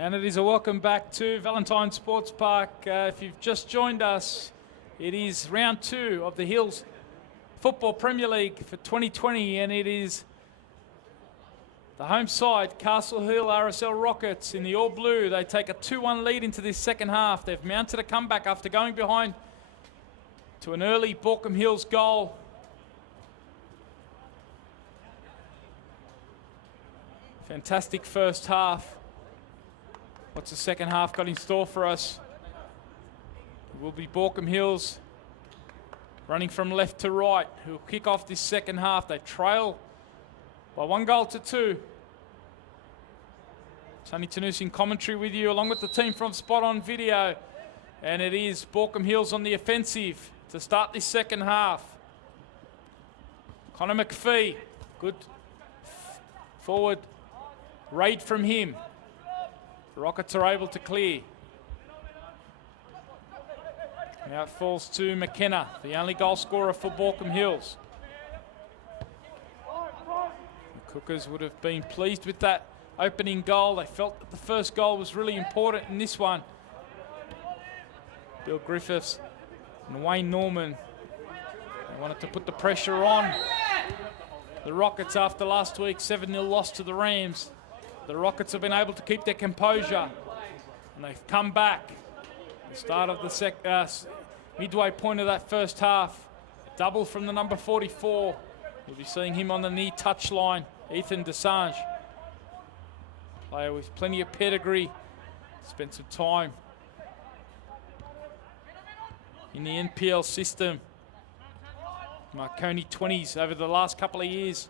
And it is a welcome back to Valentine Sports Park. If you've just joined us, it is round 2 of the Hills Football Premier League for 2020, and it is the home side, Castle Hill RSL Rockets in the all blue. They take a 2-1 lead into this second half. They've mounted a comeback after going behind to an early Baulkham Hills goal. Fantastic first half. What's the second half got in store for us? It will be Baulkham Hills running from left to right, who will kick off this second half. They trail by 1-2. Tony Tanus in commentary with you, along with the team from Spot On Video. And it is Baulkham Hills on the offensive to start this second half. Connor McPhee, good forward raid from him. The Rockets are able to clear. Now it falls to McKenna, the only goal scorer for Baulkham Hills. The Cookers would have been pleased with that opening goal. They felt that the first goal was really important in this one. Bill Griffiths and Wayne Norman, they wanted to put the pressure on the Rockets after last week's 7-0 loss to the Rams. The Rockets have been able to keep their composure, and they've come back. The start of the midway point of that first half, double from the number 44. You'll be seeing him on the near touchline, Ethan Desange. Player with plenty of pedigree, spent some time in the NPL system. Marconi 20s over the last couple of years.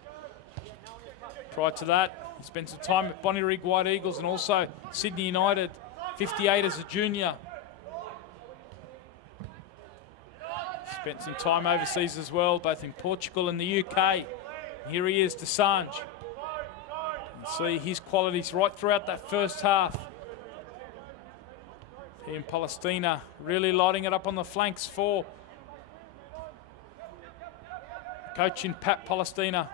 Prior to that, he spent some time at Bonnyrigg White Eagles and also Sydney United, 58 as a junior. Spent some time overseas as well, both in Portugal and the UK. Here he is, Desange. You see his qualities right throughout that first half. He and Palestina really lighting it up on the flanks for coach in Pat Palestina.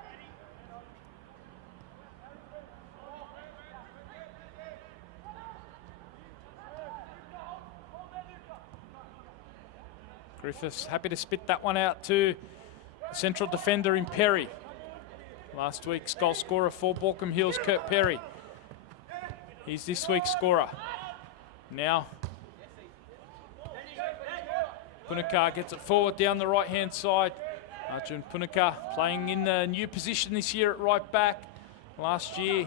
Griffiths happy to spit that one out to the central defender in Perry. Last week's goal scorer for Baulkham Hills, Kurt Perry. He's this week's scorer. Now, Punakar gets it forward down the right-hand side. Arjun Punakar playing in the new position this year at right back. Last year,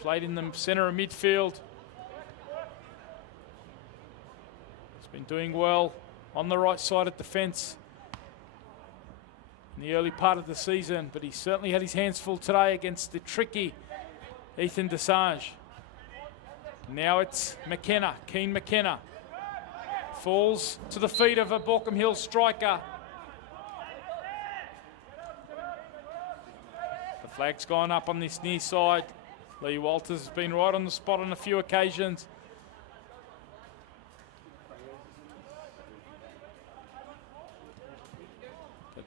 played in the centre of midfield. Been doing well on the right side of defence in the early part of the season, but he certainly had his hands full today against the tricky Ethan Desange. Now it's McKenna, Keen McKenna. Falls to the feet of a Baulkham Hills striker. The flag's gone up on this near side. Lee Walters has been right on the spot on a few occasions.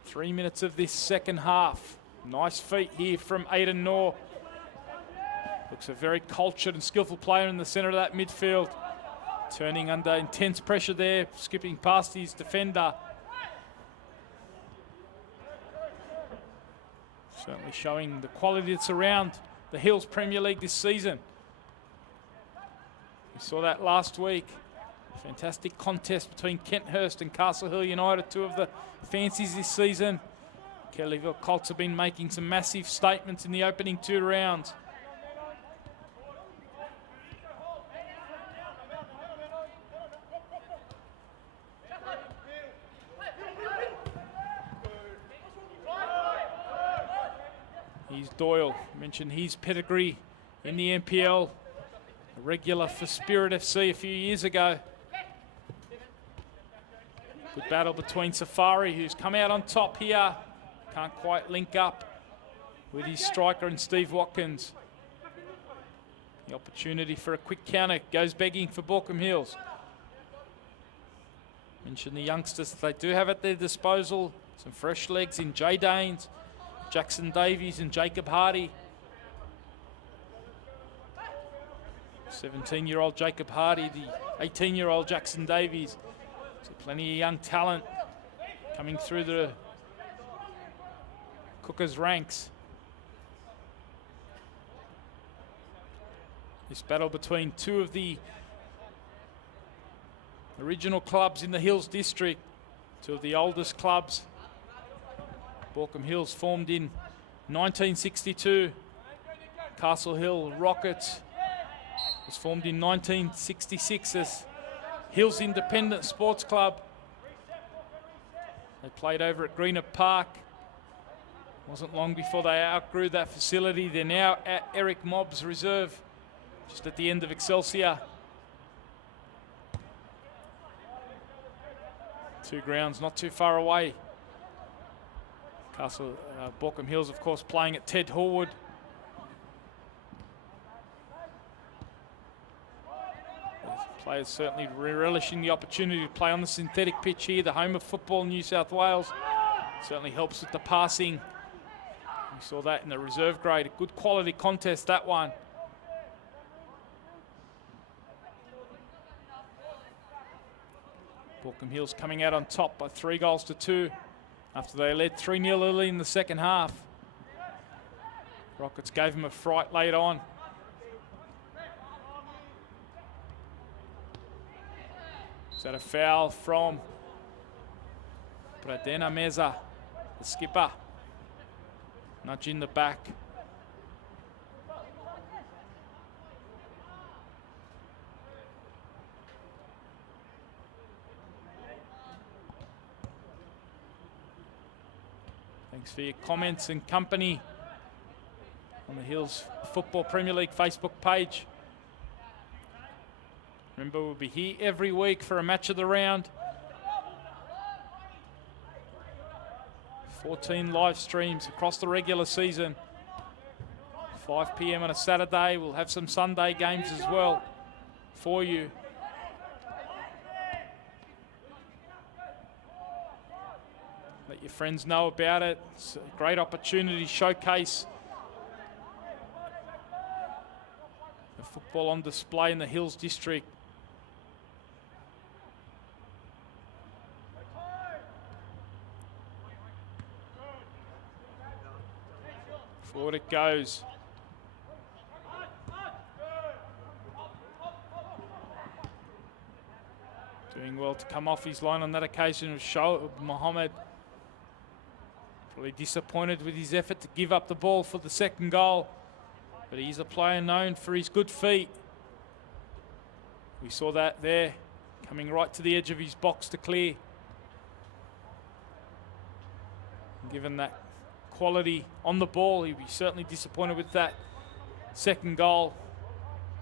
3 minutes of this second half. Nice feet here from Aidan Knorr. Looks a very cultured and skillful player in the centre of that midfield. Turning under intense pressure there, skipping past his defender. Certainly showing the quality that's around the Hills Premier League this season. We saw that last week. Fantastic contest between Kenthurst and Castle Hill United, two of the fancies this season. Kellyville Colts have been making some massive statements in the opening 2 rounds. Here's Doyle, mentioned his pedigree in the NPL, a regular for Spirit FC a few years ago. Good battle between Safari, who's come out on top here. Can't quite link up with his striker and Steve Watkins. The opportunity for a quick counter goes begging for Baulkham Hills. Mention the youngsters that they do have at their disposal. Some fresh legs in Jay Danes, Jackson Davies and Jacob Hardy. 17-year-old Jacob Hardy, the 18-year-old Jackson Davies. So plenty of young talent coming through the Cookers ranks. This battle between two of the original clubs in the Hills District, two of the oldest clubs. Baulkham Hills formed in 1962. Castle Hill Rockets was formed in 1966 as Hills Independent Sports Club. They played over at Greenup Park. Wasn't long before they outgrew that facility. They're now at Eric Mobb's Reserve, just at the end of Excelsior. Two grounds not too far away. Baulkham Hills, of course, playing at Ted Horwood. Players certainly relishing the opportunity to play on the synthetic pitch here, the home of football in New South Wales. Certainly helps with the passing. We saw that in the reserve grade. A good quality contest, that one. Baulkham Hills coming out on top by 3-2 after they led 3-0 early in the second half. Rockets gave them a fright late on. Is that a foul from Pradena Meza, the skipper? Nudge in the back. Thanks for your comments and company on the Hills Football Premier League Facebook page. Remember, we'll be here every week for a match of the round. 14 live streams across the regular season. 5 p.m. on a Saturday. We'll have some Sunday games as well for you. Let your friends know about it. It's a great opportunity to showcase the football on display in the Hills District. Forward it goes. Doing well to come off his line on that occasion was Mohammed. Probably disappointed with his effort to give up the ball for the second goal, but he's a player known for his good feet. We saw that there, coming right to the edge of his box to clear. And given that quality on the ball, he'd be certainly disappointed with that second goal.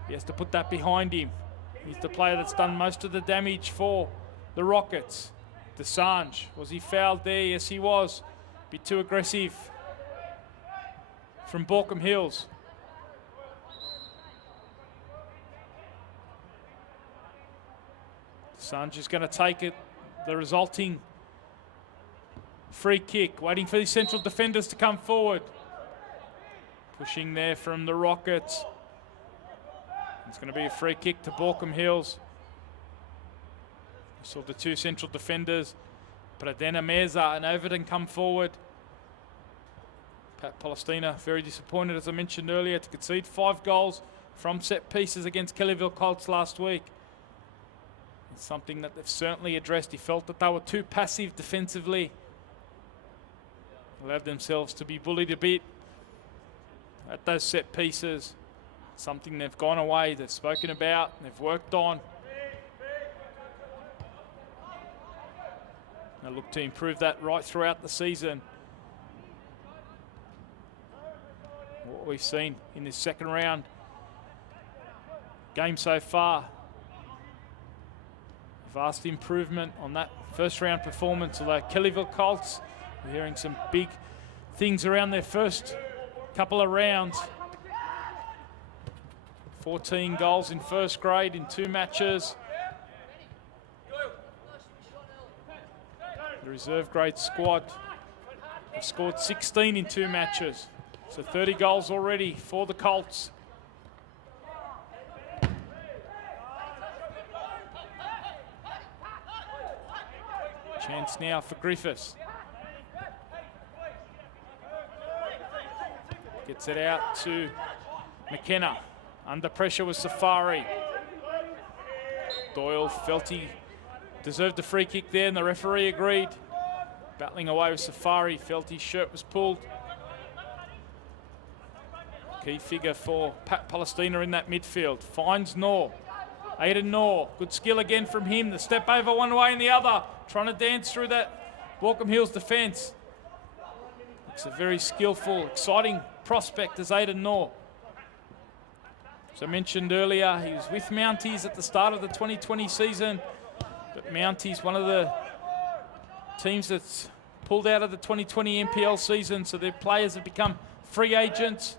He has to put that behind him. He's the player that's done most of the damage for the Rockets. Desange, was he fouled there? Yes, he was. Bit too aggressive from Baulkham Hills. Desange is going to take it. The resulting free kick, waiting for the central defenders to come forward. Pushing there from the Rockets. It's going to be a free kick to Baulkham Hills. We saw the two central defenders, Pradena Meza and Overton, come forward. Pat Palestina very disappointed, as I mentioned earlier, to concede 5 goals from set pieces against Kellyville Colts last week. It's something that they've certainly addressed. He felt that they were too passive defensively. Allowed themselves to be bullied a bit at those set pieces. Something they've gone away, they've spoken about, they've worked on. They look to improve that right throughout the season. What we've seen in this second round game so far, vast improvement on that first round performance. Although Kellyville Colts, we're hearing some big things around their first couple of rounds. 14 goals in first grade in 2 matches. The reserve grade squad have scored 16 in 2 matches. So 30 goals already for the Colts. Chance now for Griffiths. Gets it out to McKenna. Under pressure was Safari. Doyle felt he deserved a free kick there, and the referee agreed. Battling away with Safari, felt his shirt was pulled. Key figure for Pat Palestina in that midfield. Finds Knorr. Aidan Knorr. Good skill again from him. The step over one way and the other. Trying to dance through that Baulkham Hills defence. It's a very skillful, exciting prospect as Aidan Knorr. As I mentioned earlier, he was with Mounties at the start of the 2020 season. But Mounties, one of the teams that's pulled out of the 2020 NPL season, so their players have become free agents,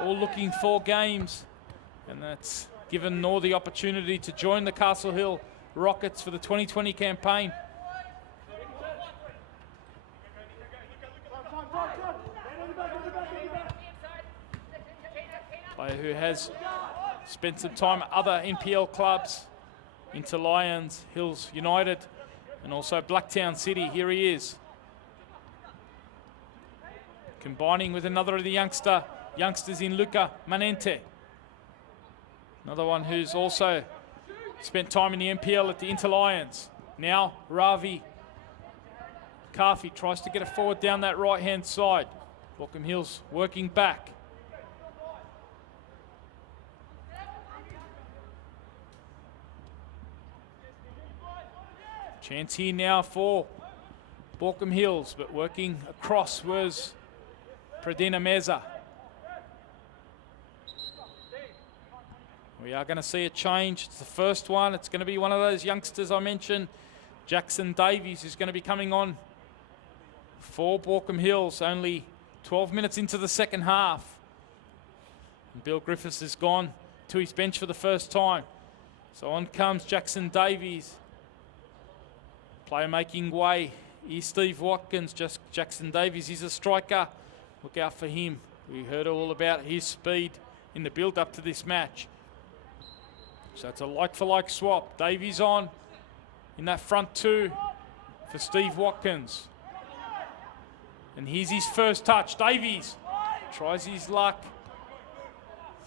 all looking for games. And that's given Knorr the opportunity to join the Castle Hill Rockets for the 2020 campaign. Player who has spent some time at other NPL clubs, into Lions, Hills United, and also Blacktown City. Here he is. Combining with another of the youngsters in Luca Manente. Another one who's also spent time in the NPL at the Inter-Lions. Now Ravi Kafi tries to get it forward down that right-hand side. Baulkham Hills working back. Chance here now for Baulkham Hills, but working across was Pradina Meza. We are going to see a change. It's the first one. It's going to be one of those youngsters I mentioned. Jackson Davies, who's going to be coming on for Baulkham Hills. Only 12 minutes into the second half. And Bill Griffiths has gone to his bench for the first time. So on comes Jackson Davies. Player making way is Steve Watkins. Just Jackson Davies is a striker. Look out for him. We heard all about his speed in the build-up to this match. So it's a like-for-like swap. Davies on in that front two for Steve Watkins. And here's his first touch. Davies tries his luck.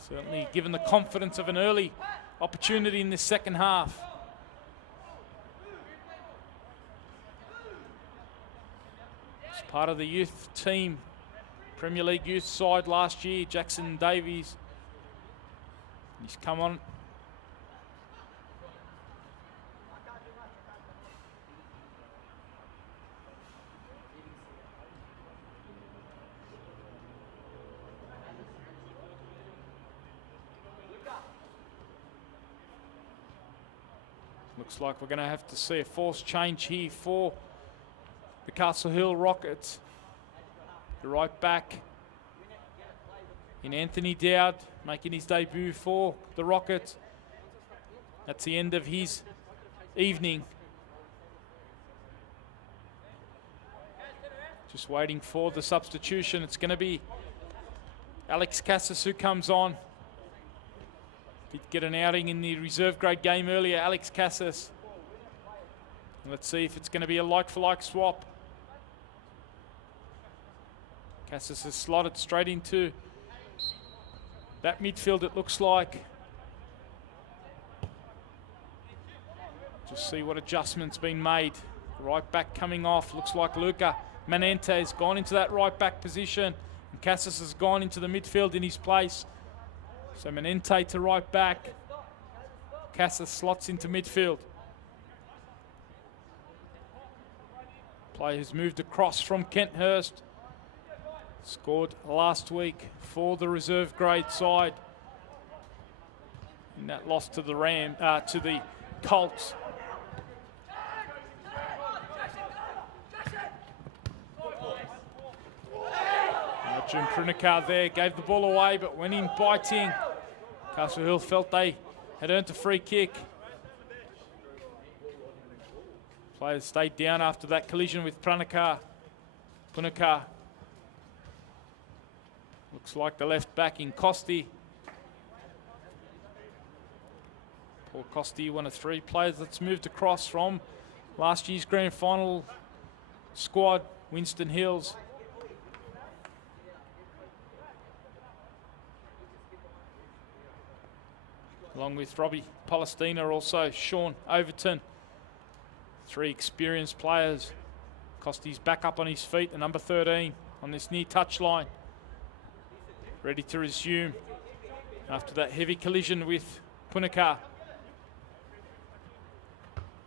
Certainly given the confidence of an early opportunity in this second half. As part of the youth team, Premier League youth side last year, Jackson Davies. He's come on. Looks like we're going to have to see a forced change here for the Castle Hill Rockets. The right back in Anthony Dowd, making his debut for the Rockets. That's the end of his evening. Just waiting for the substitution. It's going to be Alex Cassis who comes on. Did get an outing in the reserve grade game earlier, Alex Cassis. Let's see if it's going to be a like-for-like swap. Cassis is slotted straight into that midfield, it looks like. Just see what adjustments been made. Right back coming off. Looks like Luca Manente has gone into that right back position. And Cassis has gone into the midfield in his place. So Manente to right back. Cassis slots into midfield. Player who's moved across from Kenthurst. Scored last week for the reserve grade side. In that loss to the to the Colts. Jim Prunikar there gave the ball away, but went in biting. Castle Hill felt they had earned a free kick. Players stayed down after that collision with Prunikar. Looks like the left back in Costi. Paul Costi, one of three players that's moved across from last year's grand final squad, Winston Hills. Along with Robbie Palestina, also Sean Overton. 3 experienced players. Costy's back up on his feet, the number 13 on this near touchline. Ready to resume after that heavy collision with Punakha.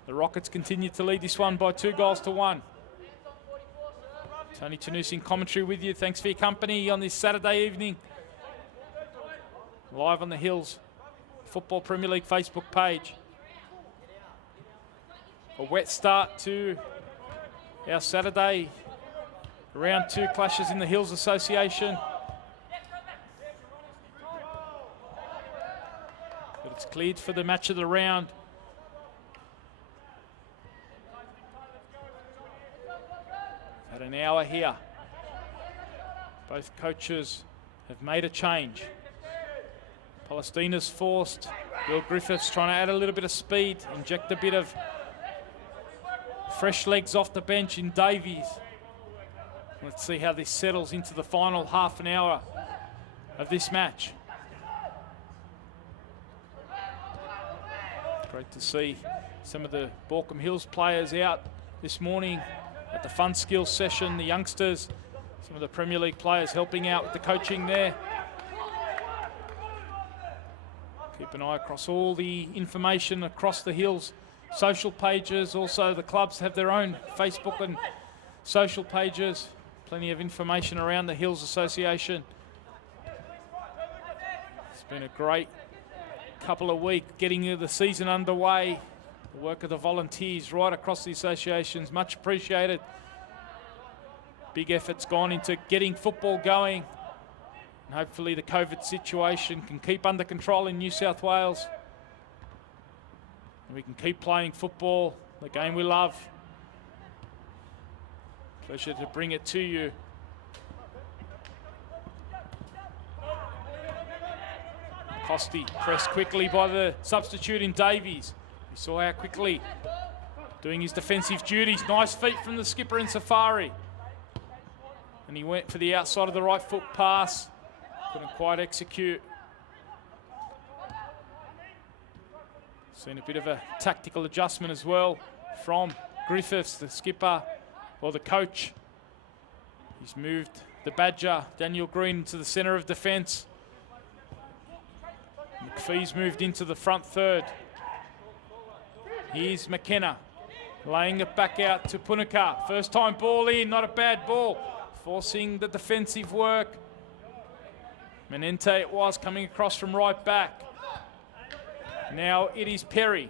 The Rockets continue to lead this one by 2-1. Tony Tanus in commentary with you. Thanks for your company on this Saturday evening. Live on the Hills Football Premier League Facebook page. A wet start to our Saturday round 2 clashes in the Hills Association. But it's cleared for the match of the round. At an hour here. Both coaches have made a change. Palestina's forced. Will Griffiths trying to add a little bit of speed, inject a bit of fresh legs off the bench in Davies. Let's see how this settles into the final half an hour of this match. Great to see some of the Baulkham Hills players out this morning at the fun skills session. The youngsters, some of the Premier League players helping out with the coaching there. Keep an eye across all the information across the Hills social pages. Also, the clubs have their own Facebook and social pages. Plenty of information around the Hills Association. It's been a great couple of weeks getting the season underway. The work of the volunteers right across the associations, much appreciated. Big efforts gone into getting football going. And hopefully the COVID situation can keep under control in New South Wales. And we can keep playing football, the game we love. Pleasure to bring it to you. Costy pressed quickly by the substitute in Davies. We saw how quickly doing his defensive duties. Nice feet from the skipper in Safari. And he went for the outside of the right foot pass. Couldn't quite execute. Seen a bit of a tactical adjustment as well from Griffiths, the skipper, or the coach. He's moved the Badger, Daniel Green, to the centre of defence. McPhee's moved into the front third. Here's McKenna, laying it back out to Punakha. First time ball in, not a bad ball. Forcing the defensive work. Menente it was, coming across from right back. Now it is Perry.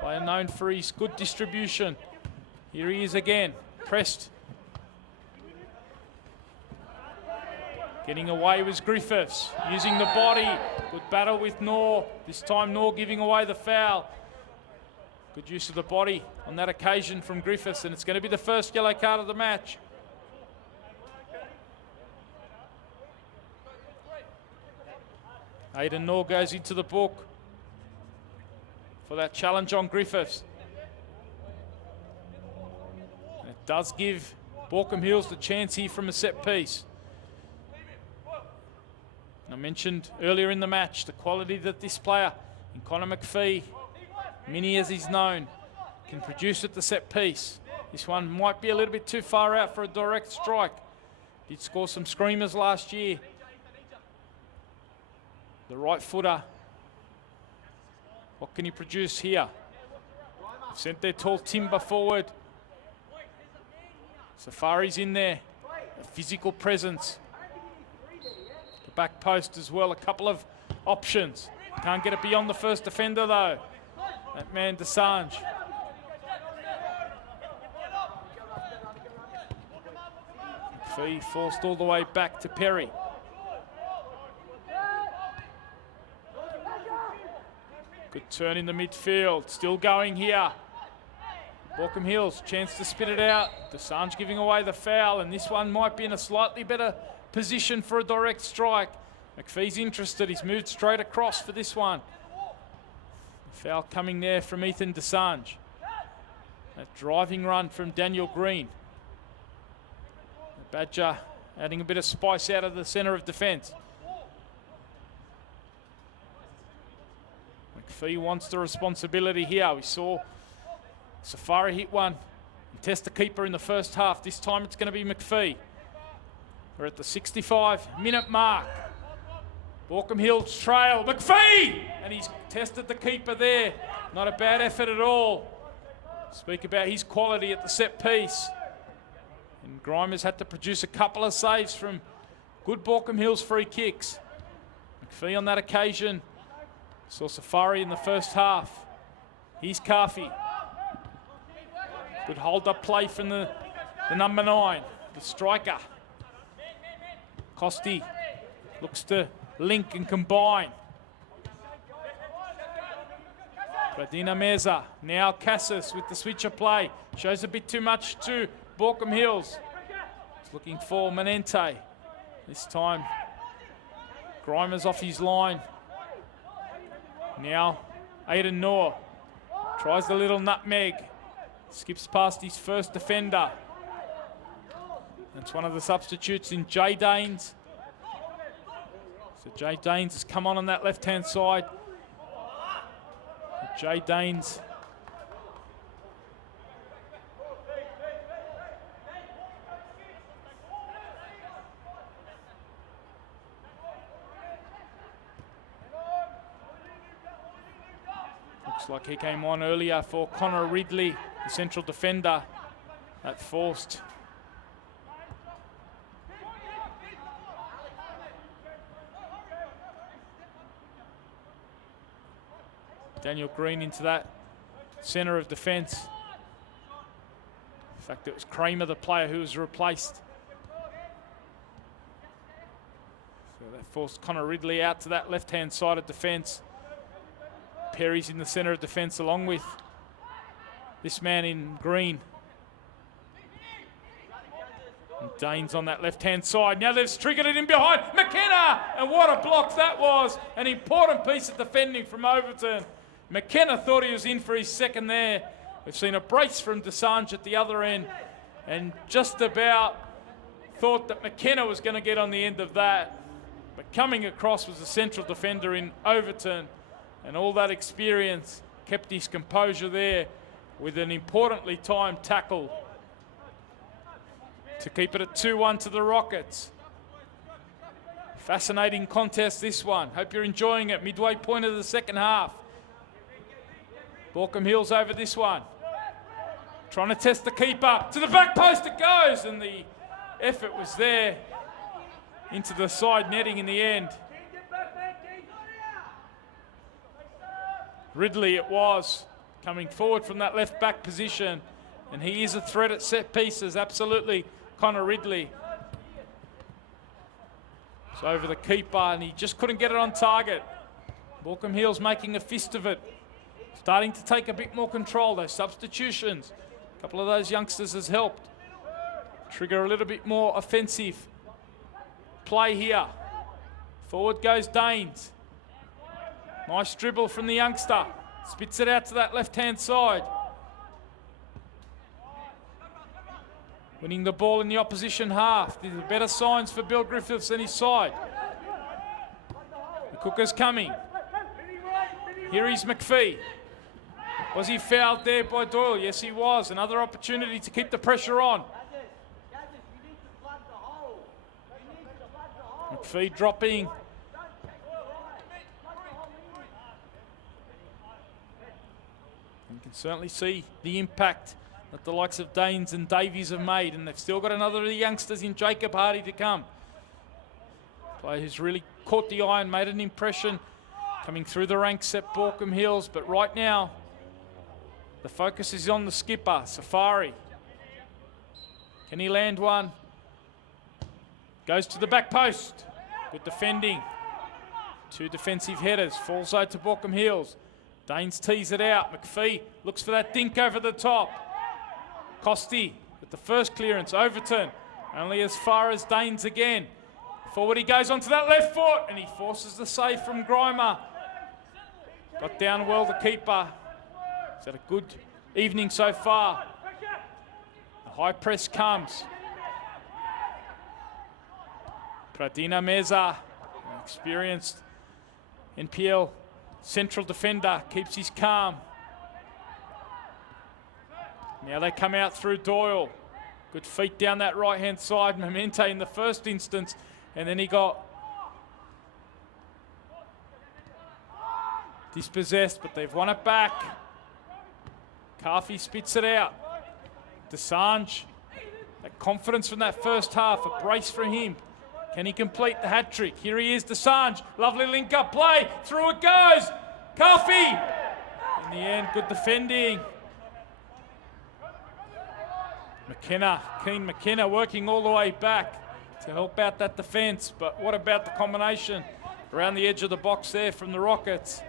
Player known for his good distribution. Here he is again, pressed. Getting away was Griffiths, using the body. Good battle with Knorr. This time Knorr giving away the foul. Good use of the body on that occasion from Griffiths, and it's going to be the first yellow card of the match. Aidan Knorr goes into the book for that challenge on Griffiths. And it does give Baulkham Hills the chance here from a set piece. And I mentioned earlier in the match the quality that this player, in Connor McPhee, mini as he's known, can produce at the set piece. This one might be a little bit too far out for a direct strike. Did score some screamers last year. The right footer, what can he produce here? Sent their tall timber forward. Safari's in there, a physical presence. The back post as well, a couple of options. Can't get it beyond the first defender though. That man Desange. Fee forced all the way back to Perry. Good turn in the midfield, still going here. Baulkham Hills, chance to spit it out. Desange giving away the foul, and this one might be in a slightly better position for a direct strike. McPhee's interested, he's moved straight across for this one. Foul coming there from Ethan Desange. That driving run from Daniel Green. The Badger adding a bit of spice out of the centre of defence. McPhee wants the responsibility here. We saw Safari hit one and test the keeper in the first half. This time it's going to be McPhee. We're at the 65-minute mark. Baulkham Hills trail. McPhee! And he's tested the keeper there. Not a bad effort at all. Speak about his quality at the set piece. And Grimers had to produce a couple of saves from good Baulkham Hills free kicks. McPhee on that occasion saw Safari in the first half. Here's Carfy. Good hold-up play from the number 9, the striker. Costi looks to link and combine. Radina Meza, now Cassis with the switcher play. Shows a bit too much to Baulkham Hills. He's looking for Manente. This time, Grimers off his line. Now, Aidan Noor tries the little nutmeg. Skips past his first defender. That's one of the substitutes in Jay Danes. So Jay Danes has come on that left-hand side. Jay Danes looks like he came on earlier for Connor Ridley, the central defender, that forced Daniel Green into that centre of defence. In fact, it was Kramer, the player who was replaced. So that forced Connor Ridley out to that left-hand side of defence. Perry's in the centre of defence along with this man in green. And Dane's on that left-hand side. Now they've triggered it in behind. McKenna! And what a block that was. An important piece of defending from Overton. McKenna thought he was in for his second there. We've seen a brace from Desange at the other end and just about thought that McKenna was going to get on the end of that. But coming across was the central defender in Overton, and all that experience kept his composure there with an importantly timed tackle to keep it at 2-1 to the Rockets. Fascinating contest, this one. Hope you're enjoying it. Midway point of the second half. Baulkham Hills over this one. Trying to test the keeper. To the back post it goes, and the effort was there into the side netting in the end. Ridley it was, coming forward from that left back position, and he is a threat at set pieces, absolutely, Connor Ridley. It's over the keeper, and he just couldn't get it on target. Baulkham Hills making a fist of it. Starting to take a bit more control. Those substitutions, a couple of those youngsters has helped trigger a little bit more offensive play here. Forward goes Danes. Nice dribble from the youngster. Spits it out to that left-hand side. Winning the ball in the opposition half. These are better signs for Bill Griffiths and his side. The Cooker's coming. Here is McPhee. Was he fouled there by Doyle? Yes, he was. Another opportunity to keep the pressure on. McPhee dropping. You can certainly see the impact that the likes of Danes and Davies have made, and they've still got another of the youngsters in Jacob Hardy to come. Player who's really caught the eye and made an impression coming through the ranks at Baulkham Hills, but right now the focus is on the skipper, Safari. Can he land one? Goes to the back post. Good defending. 2 defensive headers. Falls out to Baulkham Hills. Danes tees it out. McPhee looks for that dink over the top. Costi with the first clearance. Overton only as far as Danes again. Forward he goes onto that left foot, and he forces the save from Grimer. Got down well the keeper. He's had a good evening so far. The high press comes. Pradina Meza, an experienced NPL central defender, keeps his calm. Now they come out through Doyle. Good feet down that right-hand side. Momente in the first instance, and then he got dispossessed, but they've won it back. Carfi spits it out. Desange, that confidence from that first half, a brace for him. Can he complete the hat trick? Here he is, Desange. Lovely link up play. Through it goes. Carfi. In the end, good defending. McKenna working all the way back to help out that defence. But what about the combination around the edge of the box there from the Rockets?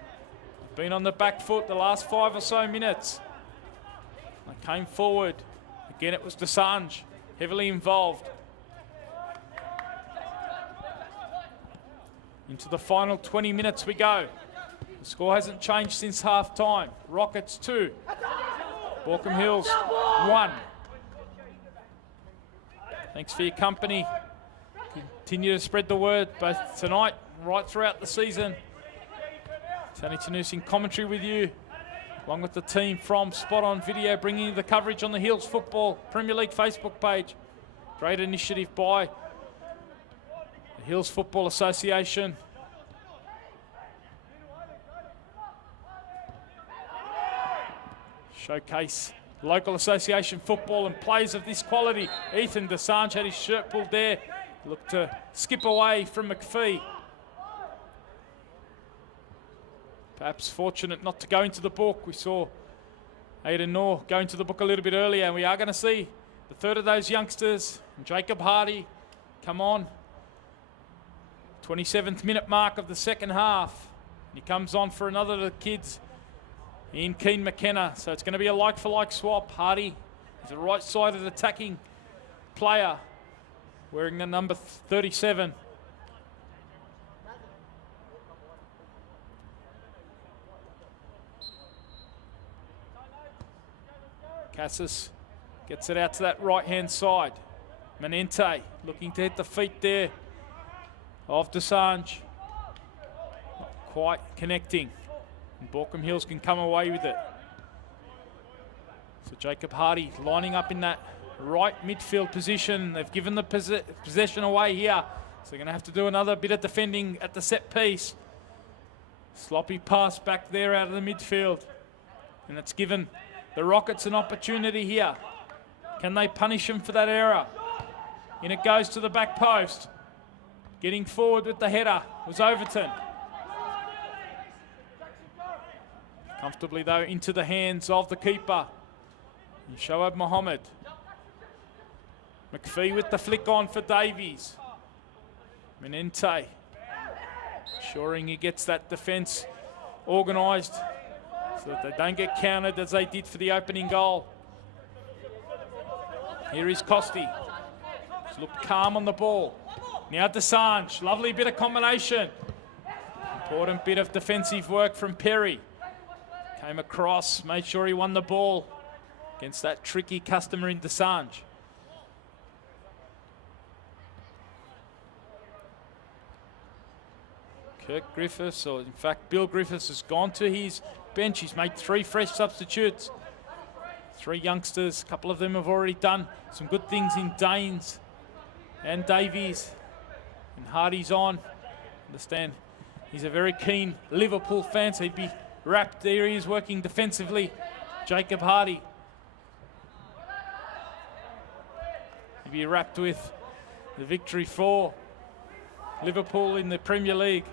Been on the back foot the last 5 or so minutes. They came forward. Again, it was Desange, heavily involved. Into the final 20 minutes we go. The score hasn't changed since half time. Rockets 2, Baulkham Hills 1. Thanks for your company. Continue to spread the word both tonight and right throughout the season. Tony Tanus in commentary with you, along with the team from Spot On Video, bringing you the coverage on the Hills Football Premier League Facebook page. Great initiative by the Hills Football Association. Showcase local association football and plays of this quality. Ethan Desange had his shirt pulled there. Looked to skip away from McPhee. Perhaps fortunate not to go into the book. We saw Aidan Noor go into the book a little bit earlier, and we are going to see the third of those youngsters, Jacob Hardy, come on. 27th minute mark of the second half. He comes on for another of the kids in Keen McKenna. So it's going to be a like-for-like swap. Hardy is a right-sided attacking player wearing the number 37. Cassis gets it out to that right-hand side. Manente looking to hit the feet there of Desange. Not quite connecting. And Baulkham Hills can come away with it. So Jacob Hardy lining up in that right midfield position. They've given the possession away here. So they're going to have to do another bit of defending at the set piece. Sloppy pass back there out of the midfield. And it's given the Rockets an opportunity here. Can they punish him for that error? In it goes to the back post. Getting forward with the header was Overton. Comfortably though into the hands of the keeper, Shoaib Mohammed. McPhee with the flick on for Davies. Manente ensuring he gets that defence organised so that they don't get countered as they did for the opening goal. Here is Costi. He's looked calm on the ball. Now Desange, lovely bit of combination. Important bit of defensive work from Perry. Came across, made sure he won the ball against that tricky customer in Desange. Kirk Griffiths, or in fact Bill Griffiths, has gone to his bench. He's made 3 fresh substitutes. 3 youngsters, a couple of them have already done some good things in Danes and Davies. And Hardy's on. Understand he's a very keen Liverpool fan, so he'd be wrapped. There he is working defensively. Jacob Hardy. He'd be wrapped with the victory for Liverpool in the Premier League.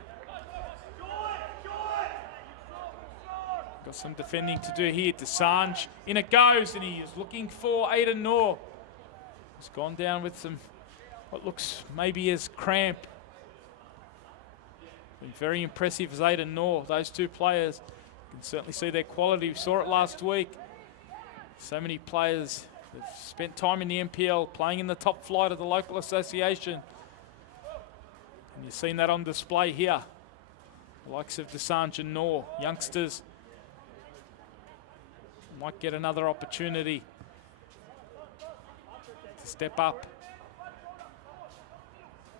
Got some defending to do here. Desange, in it goes, and he is looking for Aidan Noor. He's gone down with some, what looks maybe as cramp. Been very impressive as Aidan Noor. Those 2 players, you can certainly see their quality. We saw it last week. So many players have spent time in the NPL, playing in the top flight of the local association. And you've seen that on display here. The likes of Desange and Noor, youngsters might get another opportunity to step up,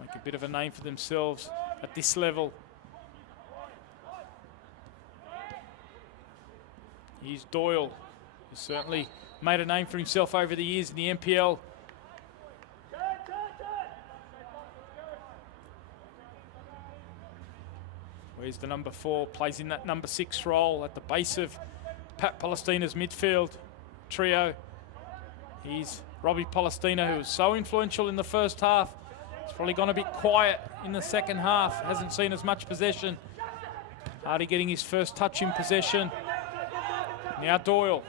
make a bit of a name for themselves at this level. Here's Doyle, who's certainly made a name for himself over the years in the NPL. Where's the number 4? Plays in that number 6 role at the base of Pat Palestina's midfield trio. He's Robbie Palestina, who was so influential in the first half. He's probably gone a bit quiet in the second half. Hasn't seen as much possession. Hardy getting his first touch in possession. Now Doyle.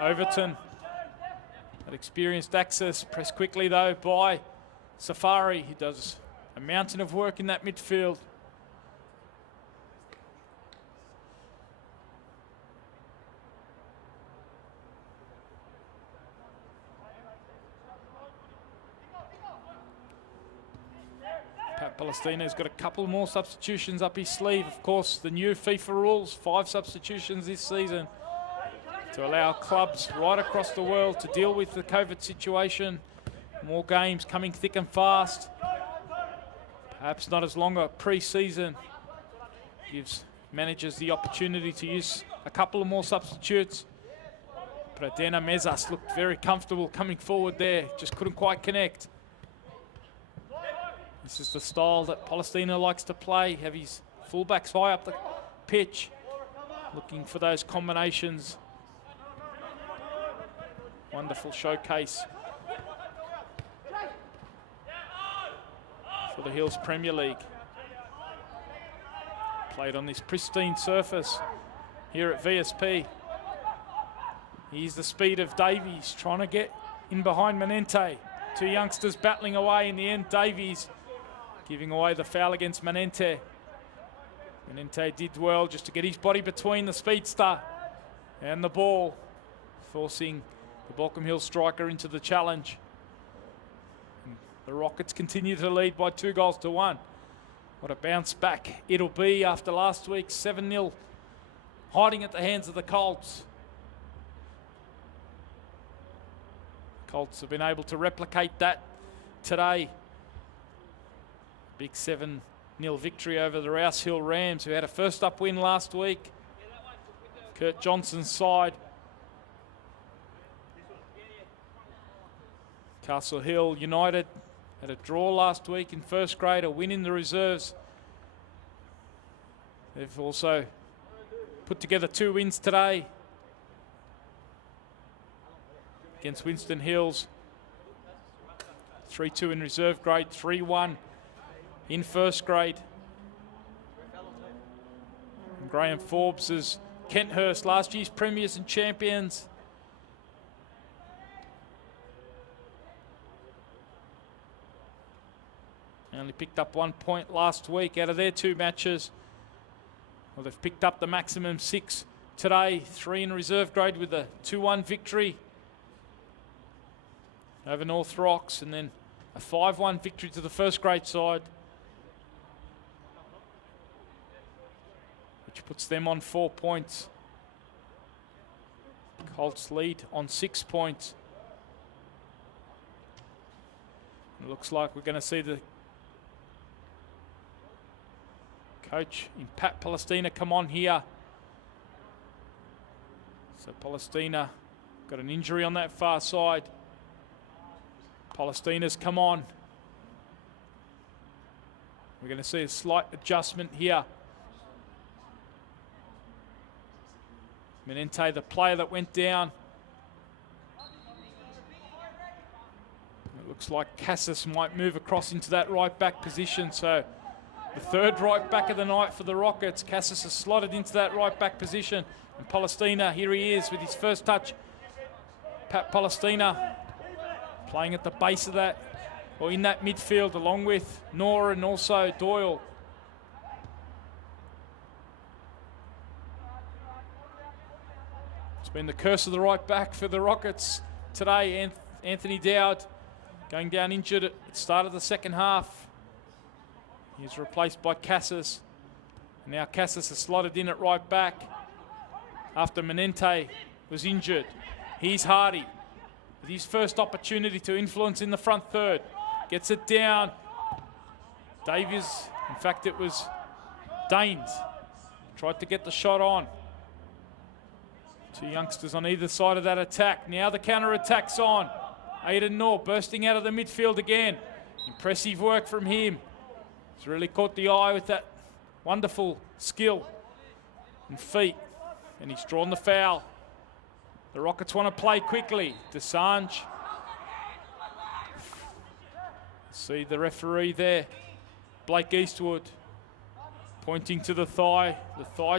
Overton. That experienced access. Pressed quickly though by Safari. He does a mountain of work in that midfield. Pat Palestina's got a couple more substitutions up his sleeve. Of course, the new FIFA rules, 5 substitutions this season to allow clubs right across the world to deal with the COVID situation. More games coming thick and fast. Perhaps not as long a pre-season. Gives managers the opportunity to use a couple of more substitutes. But Adena Mezas looked very comfortable coming forward there. Just couldn't quite connect. This is the style that Palestina likes to play. Have his fullbacks high up the pitch. Looking for those combinations. Wonderful showcase for the Hills Premier League. Played on this pristine surface here at VSP. Here's the speed of Davies trying to get in behind Manente. 2 youngsters battling away. In the end, Davies giving away the foul against Manente. Manente did well just to get his body between the speedster and the ball, forcing the Baulkham Hills striker into the challenge. The Rockets continue to lead by 2-1. What a bounce back it'll be after last week's 7-0 hiding at the hands of the Colts. Colts have been able to replicate that today. Big 7-0 victory over the Rouse Hill Rams, who had a first up win last week. Kurt Johnson's side. Castle Hill United had a draw last week in first grade, a win in the reserves. They've also put together 2 wins today against Winston Hills. 3-2 in reserve grade, 3-1 in first grade. And Graham Forbes is Kenthurst, last year's premiers and champions. Only picked up 1 point last week out of their 2 matches. Well, they've picked up the maximum 6 today. 3 in reserve grade with a 2-1 victory over North Rocks, and then a 5-1 victory to the first grade side, which puts them on 4 points. Colts lead on 6 points. It looks like we're going to see the coach in Pat Palestina come on here. So Palestina got an injury on that far side. Palestina's come on. We're going to see a slight adjustment here. Manente, the player that went down. It looks like Cassis might move across into that right back position. So the 3rd right back of the night for the Rockets. Cassis has slotted into that right back position. And Palestina, here he is with his first touch. Pat Palestina playing at the base of that, or in that midfield, along with Nora and also Doyle. It's been the curse of the right back for the Rockets today. Anthony Dowd going down injured at the start of the second half. He's replaced by Cassis. Now Cassis has slotted in at right back after Menente was injured. Here's Hardy with his first opportunity to influence in the front third. Gets it down. Davies, in fact it was Daines, tried to get the shot on. Two youngsters on either side of that attack. Now the counter-attack's on. Aidan Knorr bursting out of the midfield again. Impressive work from him. He's really caught the eye with that wonderful skill and feet. And he's drawn the foul. The Rockets want to play quickly. Desange. See the referee there. Blake Eastwood pointing to the thigh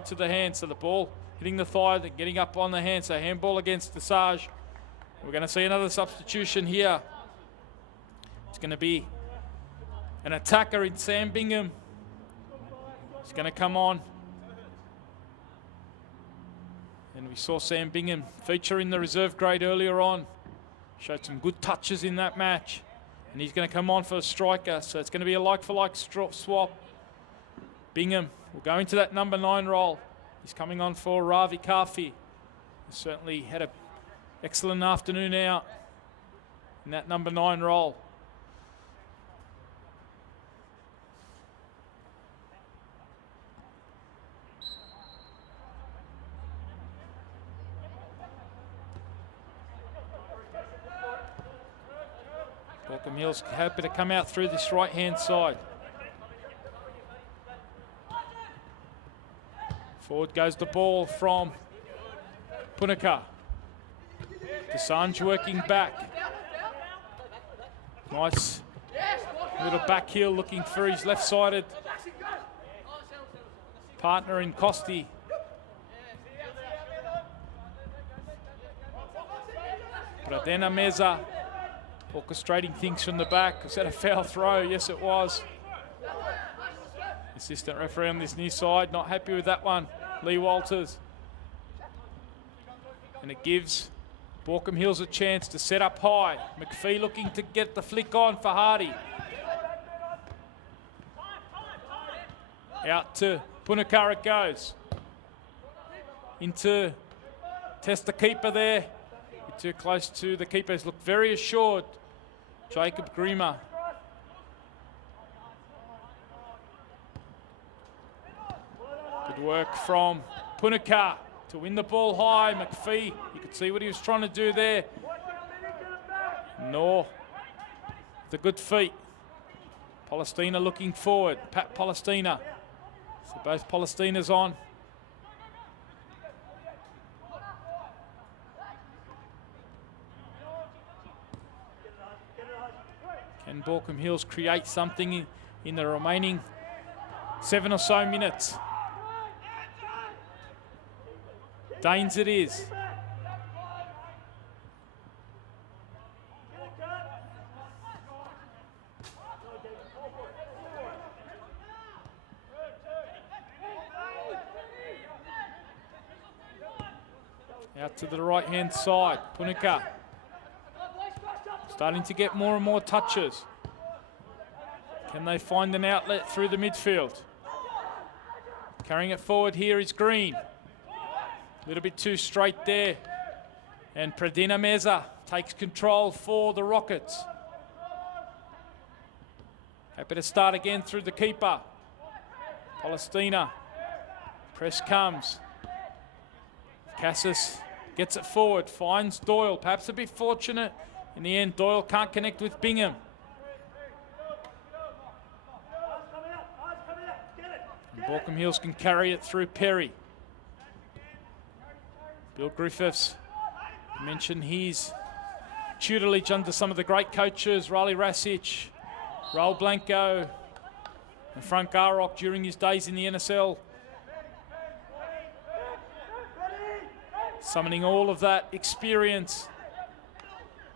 to the hand. So the ball hitting the thigh, then getting up on the hand. So handball against Desange. We're going to see another substitution here. It's going to be an attacker in Sam Bingham. He's going to come on. And we saw Sam Bingham feature in the reserve grade earlier on. Showed some good touches in that match. And he's going to come on for a striker. So it's going to be a like-for-like swap. Bingham will go into that number 9 role. He's coming on for Ravi Kafi. He certainly had an excellent afternoon out in that number 9 role. Baulkham Hills happy to come out through this right-hand side. Forward goes the ball from Punika. Desange working back. Nice little back heel looking for his left-sided partner in Costi. Pradena Meza orchestrating things from the back. Was that a foul throw? Yes, it was. Assistant referee on this near side, not happy with that one. Lee Walters. And it gives Baulkham Hills a chance to set up high. McPhee looking to get the flick on for Hardy. Out to Punika it goes. Into test the keeper there. Too close to the keeper. He's looked very assured. Jacob Grima. Good work from Punika to win the ball high. McPhee, you could see what he was trying to do there. Nor the good feet. Palestina looking forward. Pat Palestina. So both Palestinas on. Can Baulkham Hills create something in the remaining 7 or so minutes? Daines it is. Out to the right-hand side, Punika. Starting to get more and more touches. Can they find an outlet through the midfield? Carrying it forward here is Green. A little bit too straight there. And Pradina Meza takes control for the Rockets. Happy to start again through the keeper. Palestina. Press comes. Cassis gets it forward, finds Doyle. Perhaps a bit fortunate. In the end, Doyle can't connect with Bingham. And Baulkham Hills can carry it through Perry. Bill Griffiths mentioned his tutelage under some of the great coaches, Riley Rasic, Raul Blanco, and Frank Garrock during his days in the NSL. Summoning all of that experience.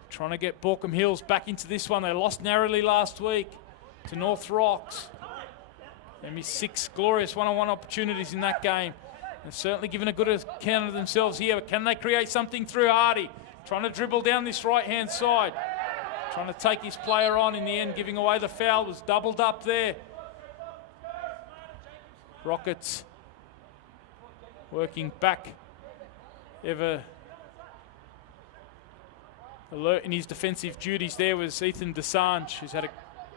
Trying to get Baulkham Hills back into this one. They lost narrowly last week to North Rocks. They missed 6 glorious one-on-one opportunities in that game. They've certainly given a good account of themselves here, but can they create something through Hardy? Trying to dribble down this right-hand side. Trying to take his player on in the end, giving away the foul. Was doubled up there. Rockets working back, ever alert in his defensive duties there was Ethan Desange, who's had a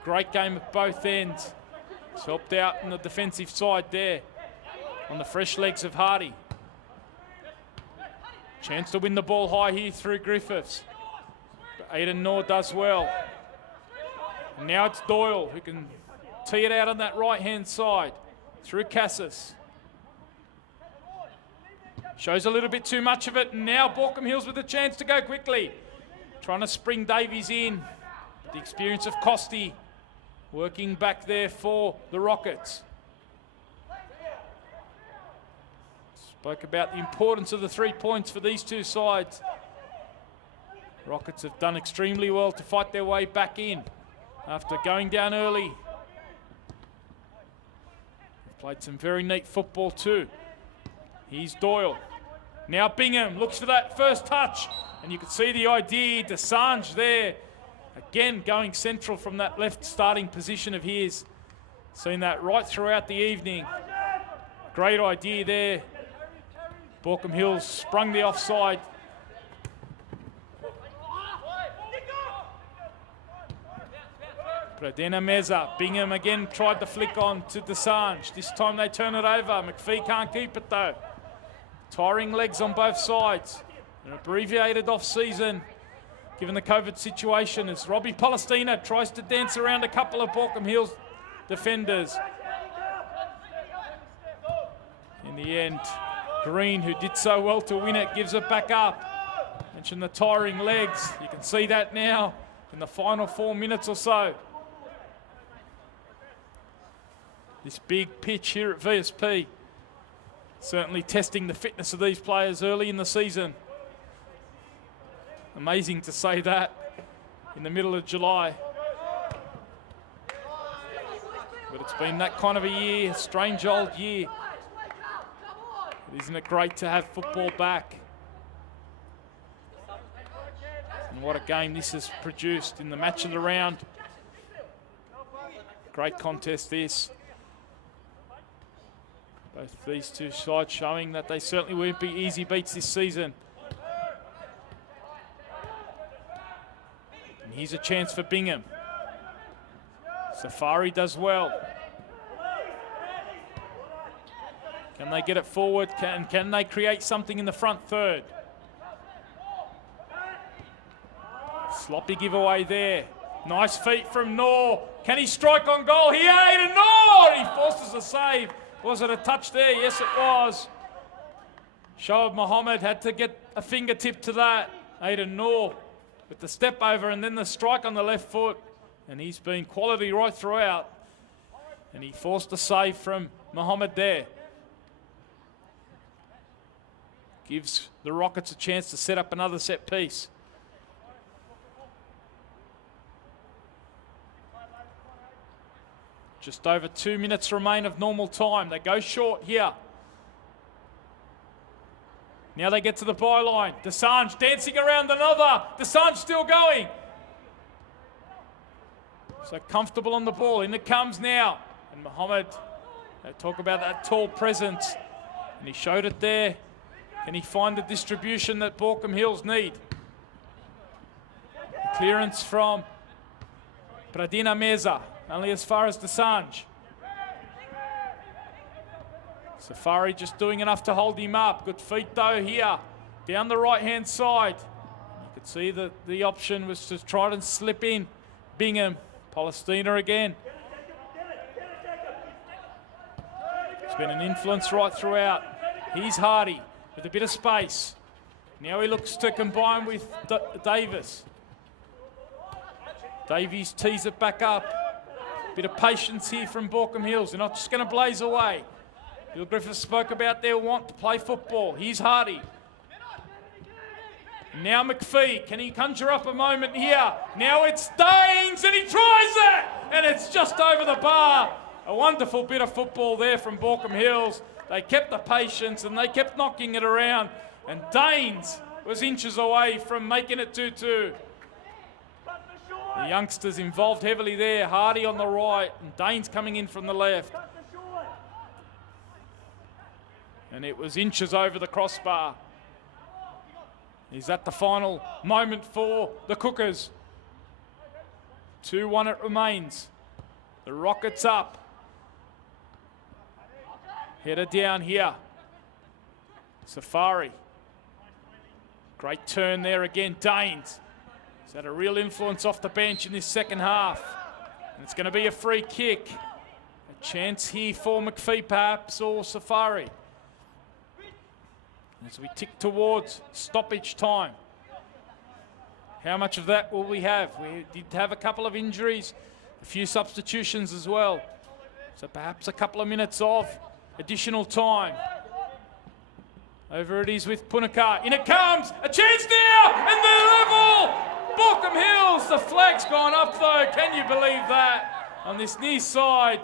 great game at both ends. He's helped out on the defensive side there on the fresh legs of Hardy. Chance to win the ball high here through Griffiths. But Aidan Noor does well. And now it's Doyle who can tee it out on that right-hand side through Cassis. Shows a little bit too much of it, and now Baulkham Hills with a chance to go quickly. Trying to spring Davies in. The experience of Costi working back there for the Rockets. Spoke about the importance of the 3 points for these two sides. Rockets have done extremely well to fight their way back in after going down early. They've played some very neat football too. Here's Doyle. Now Bingham looks for that first touch, and you can see the idea. Desange there, again going central from that left starting position of his. Seen that right throughout the evening. Great idea there. Baulkham Hills sprung the offside. Pradena Meza, Bingham again tried to flick on to Desange. This time they turn it over. McPhee can't keep it though. Tiring legs on both sides. An abbreviated off-season, given the COVID situation, as Robbie Palestina tries to dance around a couple of Baulkham Hills defenders. In the end, Green, who did so well to win it, gives it back up. Mentioned the tiring legs. You can see that now in the final 4 minutes or so. This big pitch here at VSP, certainly testing the fitness of these players early in the season. Amazing to say that in the middle of July. But it's been that kind of a year, a strange old year. But isn't it great to have football back? And what a game this has produced in the match of the round. Great contest this. Both these two sides showing that they certainly won't be easy beats this season. And here's a chance for Bingham. Safari does well. Can they get it forward? Can they create something in the front third? Sloppy giveaway there. Nice feet from Noor. Can he strike on goal? He ate a Noor! He forces a save. Was it a touch there? Yes, it was. Shoaib Mohammed had to get a fingertip to that. Aidan Noor with the step over and then the strike on the left foot. And he's been quality right throughout. And he forced a save from Mohammed there. Gives the Rockets a chance to set up another set piece. Just over 2 minutes remain of normal time. They go short here. Now they get to the byline. Desange dancing around another. Desange still going. So comfortable on the ball. In it comes now. And Mohammed, they talk about that tall presence. And he showed it there. Can he find the distribution that Baulkham Hills need? Clearance from Pradina Meza. Only as far as Desange. Safari just doing enough to hold him up. Good feet though here. Down the right-hand side. You could see that the option was to try and slip in. Bingham. Palestina again. It's been an influence right throughout. He's Hardy with a bit of space. Now he looks to combine with Davis. Davies tees it back up. Bit of patience here from Baulkham Hills. They're not just going to blaze away. Bill Griffiths spoke about their want to play football. Here's Hardy. Now McPhee. Can he conjure up a moment here? Now it's Daines and he tries it! And it's just over the bar. A wonderful bit of football there from Baulkham Hills. They kept the patience and they kept knocking it around. And Daines was inches away from making it 2-2. The youngsters involved heavily there. Hardy on the right and Daines coming in from the left. and it was inches over the crossbar. Is that the final moment for the Cookers? 2-1 it remains. The Rockets up. Header down here. Safari. Great turn there again. Danes. He's had a real influence off the bench in this second half. And it's going to be a free kick. A chance here for McPhee perhaps, or Safari. As we tick towards stoppage time. How much of that will we have? We did have a couple of injuries, a few substitutions as well. So perhaps a couple of minutes of additional time. Over it is with Punika. In it comes! A chance now! And the level! Baulkham Hills! The flag's gone up though. Can you believe that? On this near side.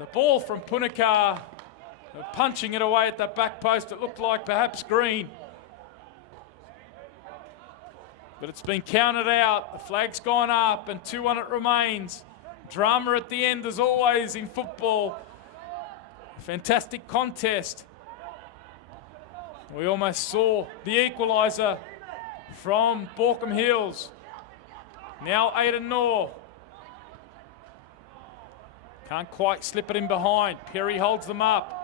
The ball from Punika. Punching it away at the back post. It looked like perhaps green. But it's been counted out. The flag's gone up and 2-1 it remains. Drama at the end as always in football. A fantastic contest. We almost saw the equaliser from Baulkham Hills. Now Aidan Noor. Can't quite slip it in behind. Perry holds them up.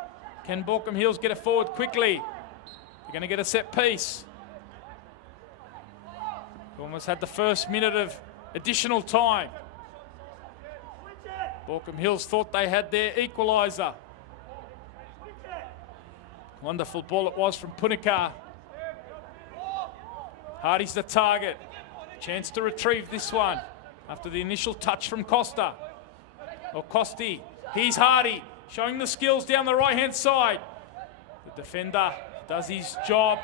Can Baulkham Hills get it forward quickly? They're going to get a set piece. Almost had the first minute of additional time. Baulkham Hills thought they had their equaliser. Wonderful ball it was from Punika. Hardy's the target. Chance to retrieve this one after the initial touch from Costa. Or Costi. Here's Hardy showing the skills down the right-hand side. The defender does his job,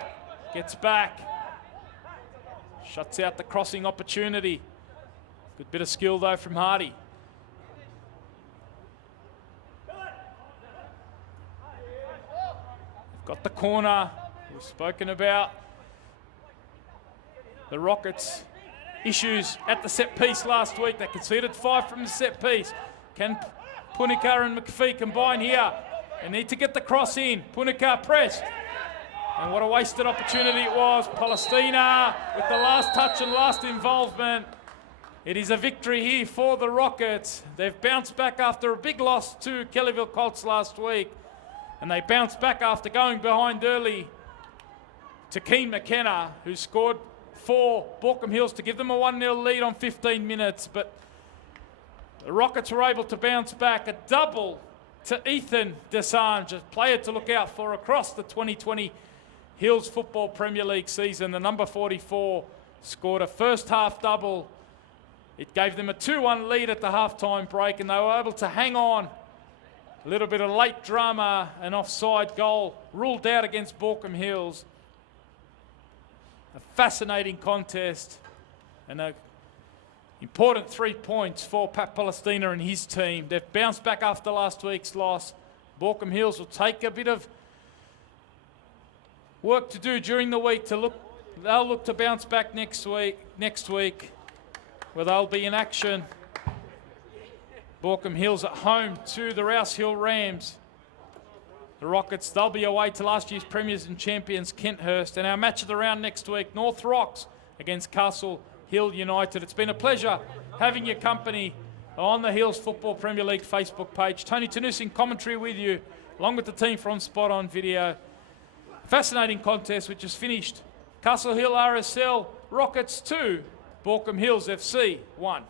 gets back, shuts out the crossing opportunity. Good bit of skill though from Hardy. Got the corner. We've spoken about the Rockets' issues at the set piece last week. They conceded 5 from the set piece. Can Punika and McPhee combine here? They need to get the cross in. Punika pressed. And what a wasted opportunity it was. Palestina with the last touch and last involvement. It is a victory here for the Rockets. They've bounced back after a big loss to Kellyville Colts last week. And they bounced back after going behind early to Keen McKenna, who scored for Baulkham Hills to give them a 1-0 lead on 15 minutes. But the Rockets were able to bounce back. A double to Ethan Desange, a player to look out for across the 2020 Hills Football Premier League season. The number 44 scored a first half double. It gave them a 2-1 lead at the halftime break, and they were able to hang on. A little bit of late drama, an offside goal ruled out against Baulkham Hills. A fascinating contest and an important 3 points for Pat Palestina and his team. They've bounced back after last week's loss. Baulkham Hills will take a bit of work to do during the week to look. They'll look to bounce back next week, where they'll be in action. Baulkham Hills at home to the Rouse Hill Rams. The Rockets, they'll be away to last year's premiers and champions Kenthurst. And our match of the round next week, North Rocks against Castle Hill United. It's been a pleasure having your company on the Hills Football Premier League Facebook page. Tony Tanus in commentary with you, along with the team from Spot On Video. Fascinating contest which is finished. Castle Hill RSL Rockets 2, Baulkham Hills FC 1.